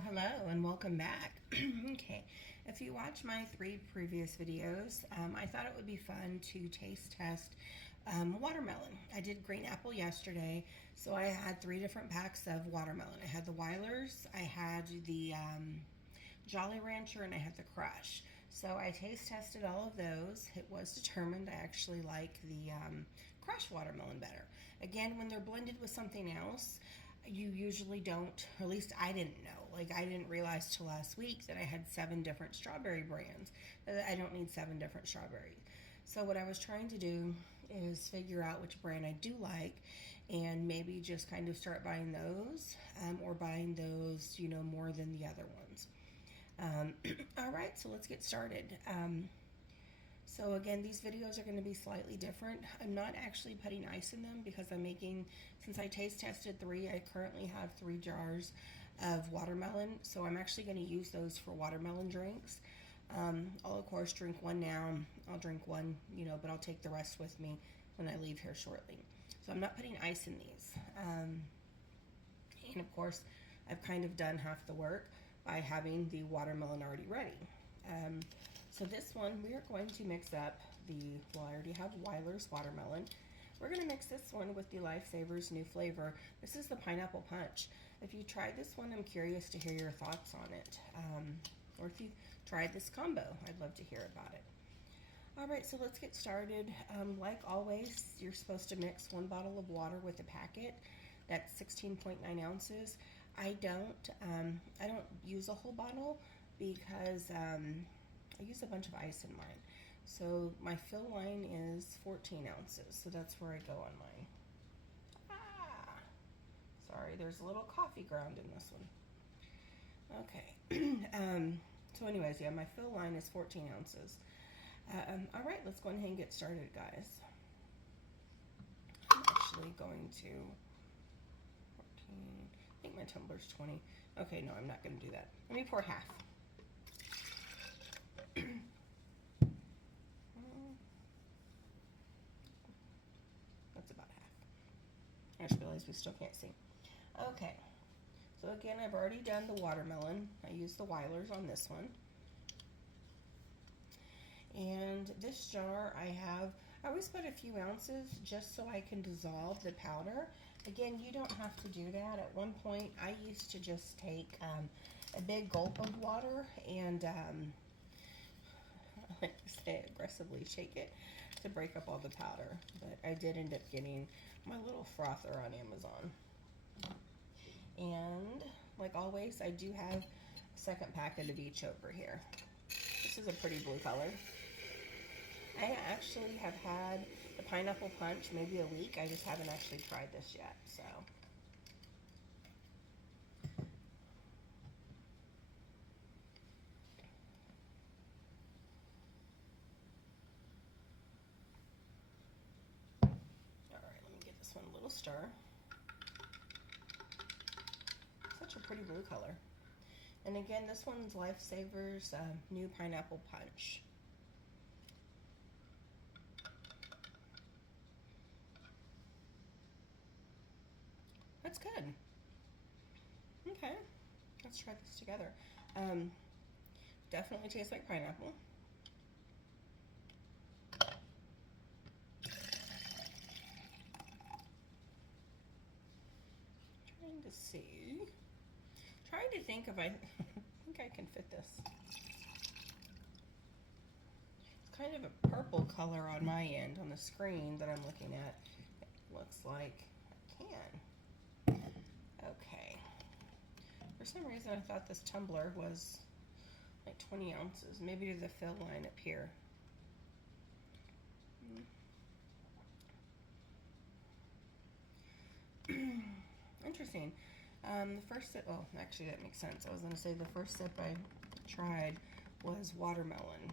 Hello, and welcome back. Okay, if you watch my 3 previous videos, I thought it would be fun to taste test watermelon. I did green apple yesterday, so I had 3 different packs of watermelon. I had the Weilers, I had the Jolly Rancher, and I had the Crush. So I taste tested all of those. It was determined I actually like the Crush watermelon better. Again, when they're blended with something else, you usually don't, or at least I didn't know. Like, I didn't realize till last week that I had 7 different strawberry brands. That I don't need 7 different strawberries. So what I was trying to do is figure out which brand I do like and maybe just kind of start buying those or buying those, more than the other ones. All right, so let's get started. So again, these videos are going to be slightly different. I'm not actually putting ice in them because since I taste tested 3, I currently have 3 jars of watermelon. So I'm actually going to use those for watermelon drinks. I'll of course drink one now. I'll drink one, but I'll take the rest with me when I leave here shortly. So I'm not putting ice in these. And of course, I've kind of done half the work by having the watermelon already ready. So this one, we are going to mix up I already have Weiler's watermelon. We're going to mix this one with the Lifesavers new flavor. This is the pineapple punch. If you tried this one, I'm curious to hear your thoughts on it. Or if you tried this combo, I'd love to hear about it. All right, so let's get started. Like always, you're supposed to mix 1 bottle of water with a packet. That's 16.9 ounces. I don't use a whole bottle because I use a bunch of ice in mine. So my fill line is 14 ounces, so that's where I go on mine. Sorry, there's a little coffee ground in this one. Okay. So anyways, yeah, my fill line is 14 ounces. All right, let's go ahead and get started, guys. I'm actually going to 14, I think my tumbler's 20. Okay, no, I'm not going to do that. Let me pour half. That's about half. I just realized we still can't see. Okay, so again, I've already done the watermelon. I used the Weilers on this one. And this jar I always put a few ounces just so I can dissolve the powder. Again, you don't have to do that. At one point, I used to just take a big gulp of water and I like to say aggressively shake it to break up all the powder. But I did end up getting my little frother on Amazon. And like always, I do have a second packet of each over here. This is a pretty blue color. I actually have had the pineapple punch maybe a week. I just haven't actually tried this yet, so. All right, let me get this one a little stir. Such a pretty blue color. And again, this one's Lifesavers new pineapple punch. That's good. Okay, let's try this together. Definitely tastes like pineapple. Trying to think if I think I can fit this. It's kind of a purple color on my end on the screen that I'm looking at. It looks like I can. Okay. For some reason, I thought this tumbler was like 20 ounces. Maybe to the fill line up here. Interesting. The first sip, oh, actually that makes sense. I was going to say the first sip I tried was watermelon.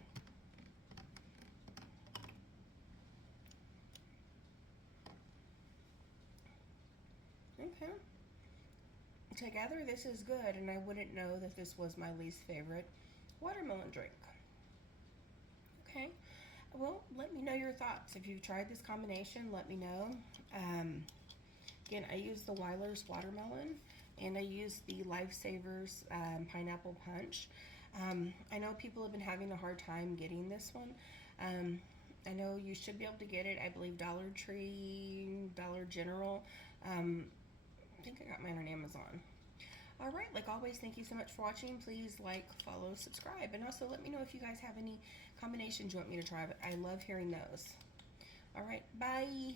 Okay. Together this is good, and I wouldn't know that this was my least favorite watermelon drink. Okay. Well, let me know your thoughts. If you've tried this combination, let me know. Again, I use the Weiler's watermelon, and I used the Lifesavers Pineapple Punch. I know people have been having a hard time getting this one. I know you should be able to get it, I believe Dollar Tree, Dollar General. I think I got mine on Amazon. Alright, like always, thank you so much for watching. Please like, follow, subscribe, and also let me know if you guys have any combinations you want me to try. I love hearing those. Alright, bye!